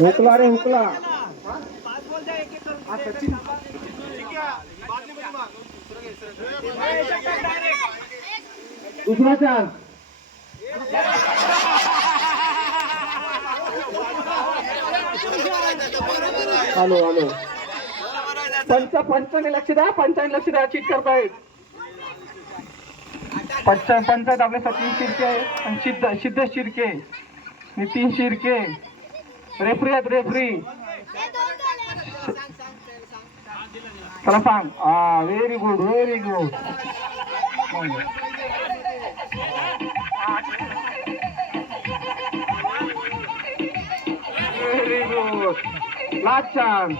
हुकला रे हुकला. दुसरा चान्स आलो आलो. पंच पंचाने लक्ष द्या पंचाने लक्ष द्या चीट करतायत पंच पंचायत आपल्या तीन शिरके आहे आणि सिद्ध सिद्ध शिरके नितीन शिरके रेफरी आहेत रेफरी चला सांग हा very good very good very good last chance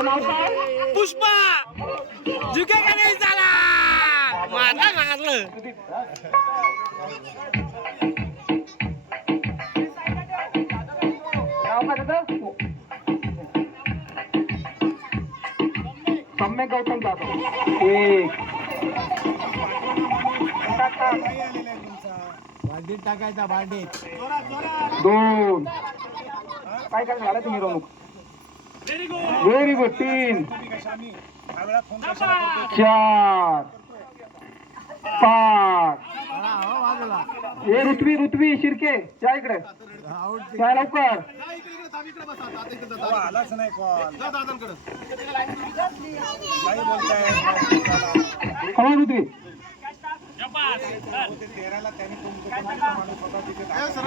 नाव काय पुष्पा झुके का नाही झाला मारला मारलं नाव सम्यक गौतम जाधव एक भांडीत टाकायचा भांडीत दोन. काय काय झालं तुम्ही मिरवणूक व्हेरी गुड तीन. चार. पाच. हो बाजूला हे ऋत्वी ऋत्वी शिरके या इकडे. लवकर आलाच नाही कॉल काही बोलताय. तेराला त्यांनी तुमचं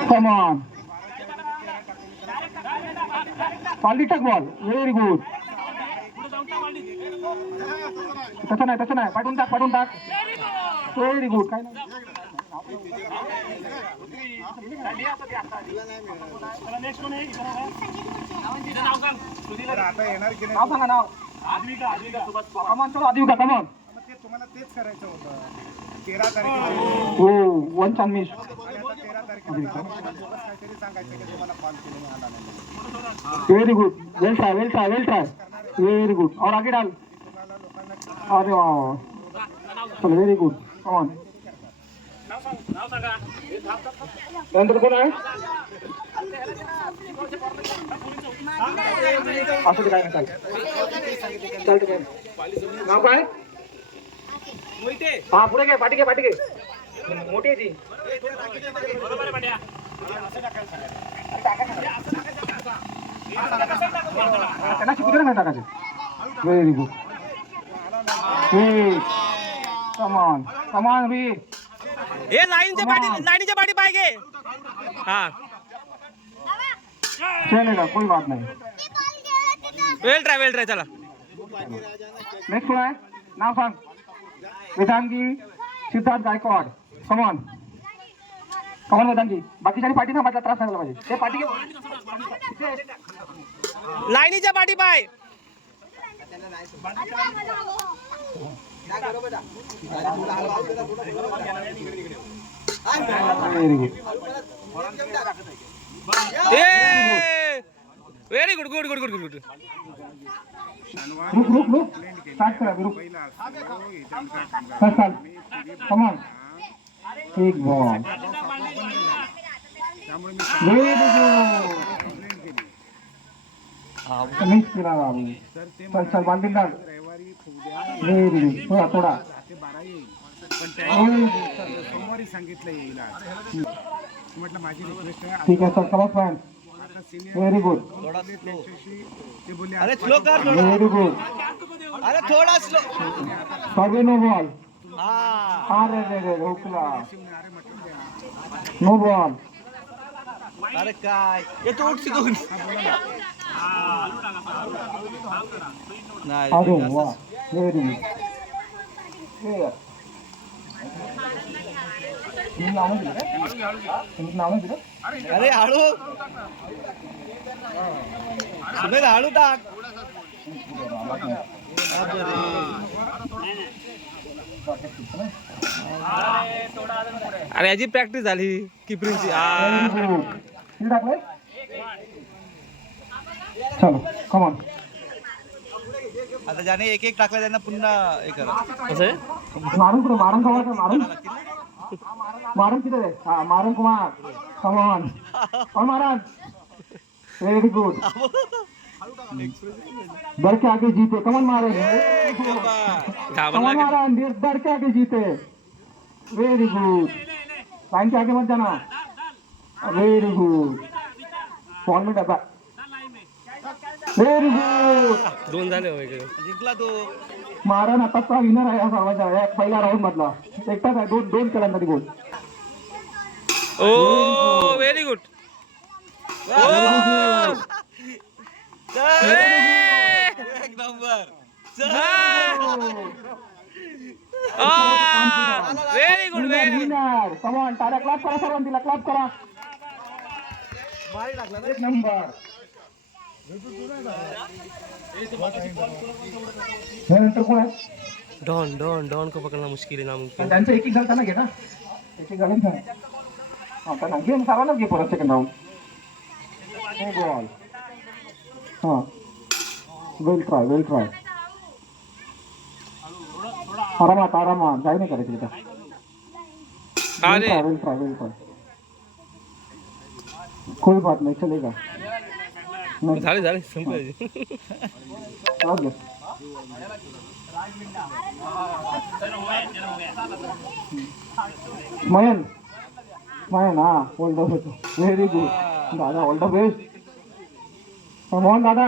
कमान टाक बॉल व्हेरी गुड तसं नाही तसं नाही. पाठवून टाक पाठवून टाक. व्हेरी गुड काय नाही. आता येणार की नाव सांगा नाव कमान चलो कमान ते तुम्हाला तेच करायचं होतं तेरा तारखेला हो वन चान तेरा तारखेला काहीतरी सांगायचं की तुम्हाला कॉल आला नाही good well try well try well try very good और आगे डाल अरे वा व्हेरी गुड कमान नंतर कोण आहे? असं काय नाही चालतं चालतं काय नाव काय? हा पुढे घे पाठी घे पाठी घे. मोठी आहे ती. त्यांना शिकू दे टाकायचे. व्हेरी गुड कमान कमान वी हे लाईनच्या पाठी लाईनीच्या पाठी पाहिजे हा. चलेगा कोई बात नहीं. वेल ट्राय वेल ट्राय चला. नेक्स्ट कोण आहे. नाव सांग. Vedangi Siddharth Gaikwad. Come on come on Vedangi. बाकीच्या पाठी थांबायचा त्रास नाही झाला पाहिजे. ते पाठी घे. लाईनीच्या पाठी पाय. Very good very good good good good good good रुक रुक रुक. स्टार्ट करा रुक. चल चल कमॉन एक बॉल व्हेरी गुड मिस केला बाबू चल चल बांधील थोडा थोडा. सोमवारी सांगितलं येईल म्हटलं माझी रिक्वेस्ट आहे ठीक आहे सर व्हेरी गुड ते बोलले अरे स्लो कर व्हेरी गुड अरे थोडा स्लो सर्वे नो बॉल अरे रे रे हुकला. नो बॉल अरे काय? ये तू उठ तिथून नाही अरे हळू. सुमेध हळू टाक. अरे याची प्रॅक्टिस झाली किपरिंगची चलो कमॉन आता ज्याने एक एक टाकलं त्यांना पुन्हा हे करा. कसं मारून कुठं? मारून कमॉन मारून? मारन किती आहे हा मारन कुमार. कमॉन और मारन वेरी गुड बढ़ के आगे जीते कमन मारे कमन का? मारा बढ़ के आगे जीते. वेरी गुड लाइन के आगे मत जाना. वेरी गुड फ़ोन में वेरी व्हेरी दोन झाले होय का? जिंकला तो. महाराण आताचा विनर आहे हा सर्वांचा. एक पहिला राऊंड मधला. एकटाच आहे. दोन दोन केला तरी गोल ओ व्हेरी गुड एक number. Very good very winner come on टाळ्या क्लाप करा सर्वांना क्लाप करा. एक नंबर. नंतर कोण आहे डॉन डॉन डॉन को पकडणं मुश्किल आहे नामुमकिन। त्यांचं एक एक जण त्यांना घे ना एक एक घालून घ्या हा त्यांना घे सर्वांनाच घे परत सेकंड राऊंड बॉल। हा। वेल ट्राय वेल ट्राय आरामात आरामात काय नाही करायचं तिथं वेल ट्राय वेल ट्राय कोई बात नहीं चलेगा। झाले झाले संपले. मयन. मयन हा all the best very good दादा ऑल द बेस्ट मोहन दादा.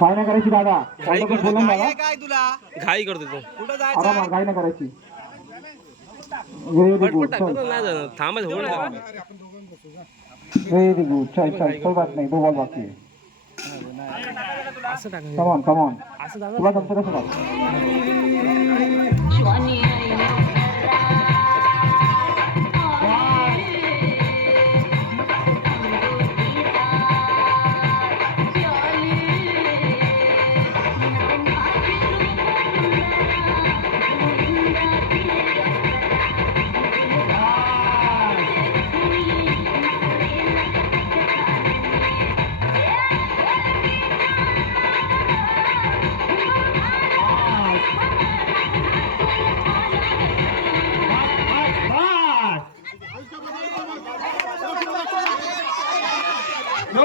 काय नाही करायची दादा. काय तुला? घाई करतो तू. कुठं काय नाही करायची. व्हेरी गुड पटपट व्हेरी गुड चल चल कोई बात नाही बॉल बाकी असं कमॉन कमॉन तुला जमतं कसं टाक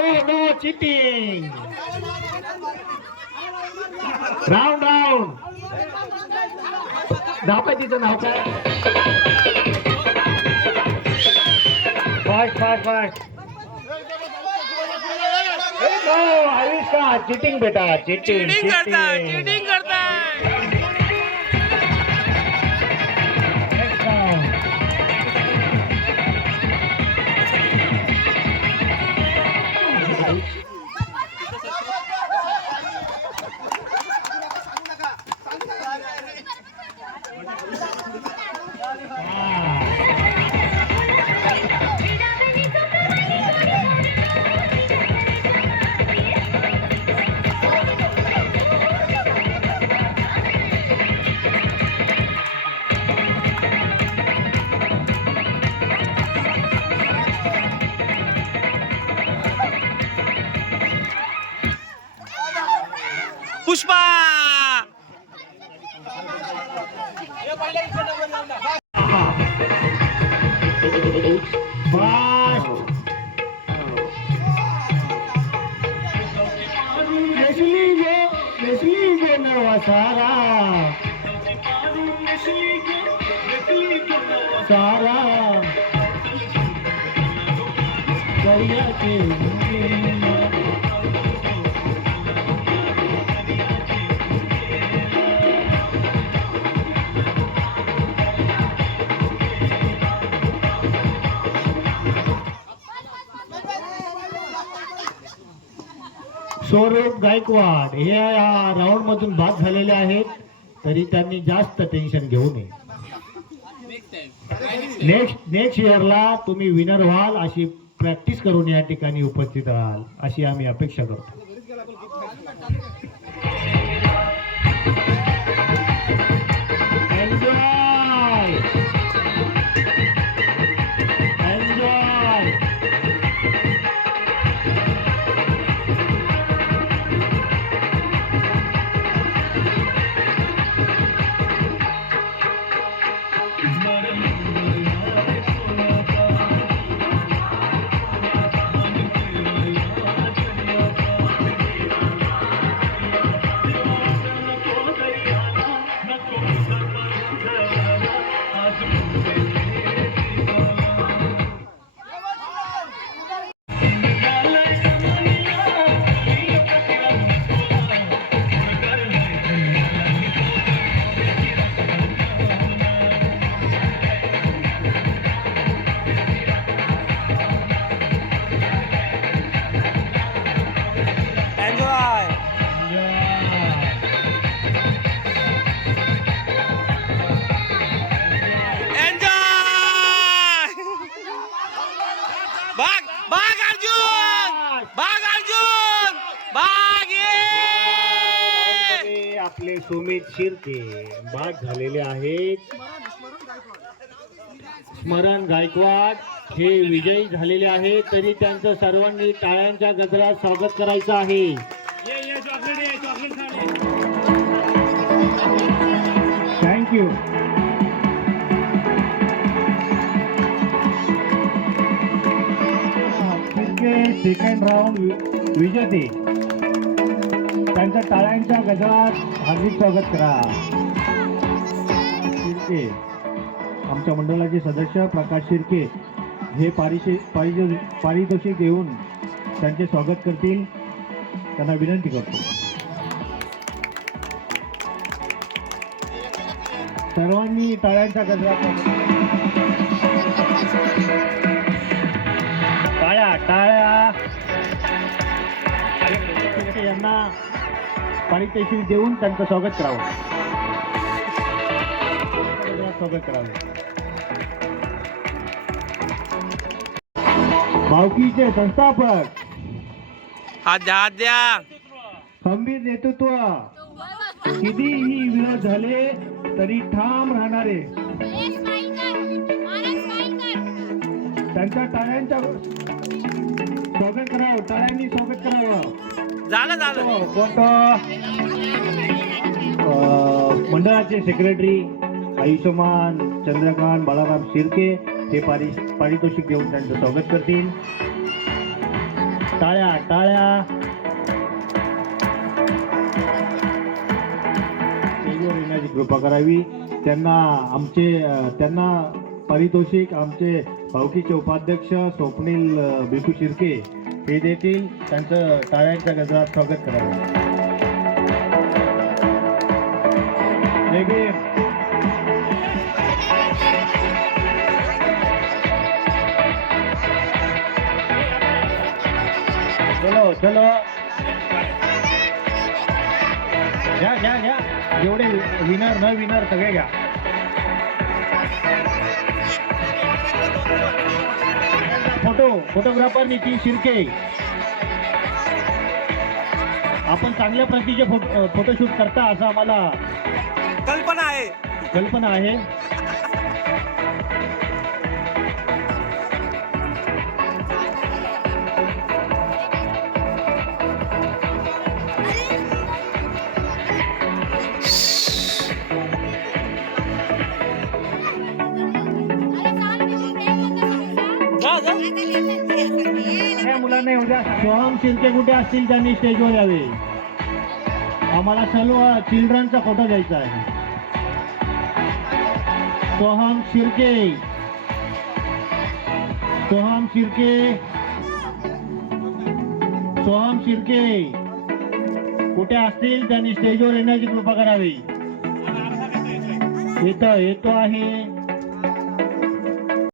Cheating. Round, round. नाव काय तिचं नाव काय fast fast fast no Ayushka cheating बेटा चिटिंग चिटिंग पुष्पा फास्ट नेसली गे नेसली गे नवा सारा सारा दर्याचे स्वरूप गायकवाड हे या राऊंड मधून बाद झालेले आहेत. तरी त्यांनी जास्त टेन्शन घेऊ नये. नेक्स्ट नेक्स्ट इयरला तुम्ही विनर व्हाल अशी प्रॅक्टिस करून या ठिकाणी उपस्थित राहाल अशी आम्ही अपेक्षा करतो. सुमित शिर्के. बाद झालेले आहेत. स्मरण गायकवाड. हे विजयी झालेले आहेत. तरी त्यांचं सर्वांनी टाळ्यांच्या गजरात स्वागत करायचं आहे. थँक्यू सेकंड राऊंड विजेते त्यांच्या टाळ्यांच्या गजरात हार्दिक स्वागत करा. शिर्के. आमच्या मंडळाचे सदस्य प्रकाश शिर्के हे पारिशे पारिज पारितोषिक देऊन त्यांचे स्वागत करतील. त्यांना विनंती करतो. सर्वांनी टाळ्यांचा गजरा टाळ्या टाळ्या. यांना पारितोषिक देऊन त्यांचं स्वागत करावं. स्वागत करावं. भावकीचे संस्थापक. खंबीर नेतृत्व. कितीही विरोध झाले तरी ठाम राहणारे. त्यांच्या टाळ्यांच्या स्वागत करावं टाळ्यांनी स्वागत करावं. झालं झालं. हो, मंडळाचे सेक्रेटरी आयुष्यमान चंद्रकांत बाळाराम शिर्के हे पारि पारितोषिक देऊन त्यांचं स्वागत करतील. टाळ्या टाळ्या. येण्याची कृपा करावी. त्यांना आमचे त्यांना पारितोषिक आमचे भावकीचे उपाध्यक्ष स्वप्नील अं, भिकू शिर्के हे देतील त्यांचं टाळ्यांच्या गजरात स्वागत करावं जय चलो चलो. घ्या घ्या घ्या. जेवढे विनर न विनर सगळे घ्या. Photo photographer Nitin Shirke. आपण चांगल्या प्रतीचे फोटो फोटोशूट करता असं आम्हाला कल्पना आहे. कल्पना आहे. नाही उद्या सोहम शिर्के कुठे असतील त्यांनी स्टेजवर यावे. आम्हाला सर्व चिल्ड्रनचा फोटो घ्यायचा आहे. सोहम शिर्के. सोहम शिर्के. सोहम शिर्के. कुठे असतील त्यांनी स्टेजवर येण्याची कृपा करावी. येतो येतो आहे.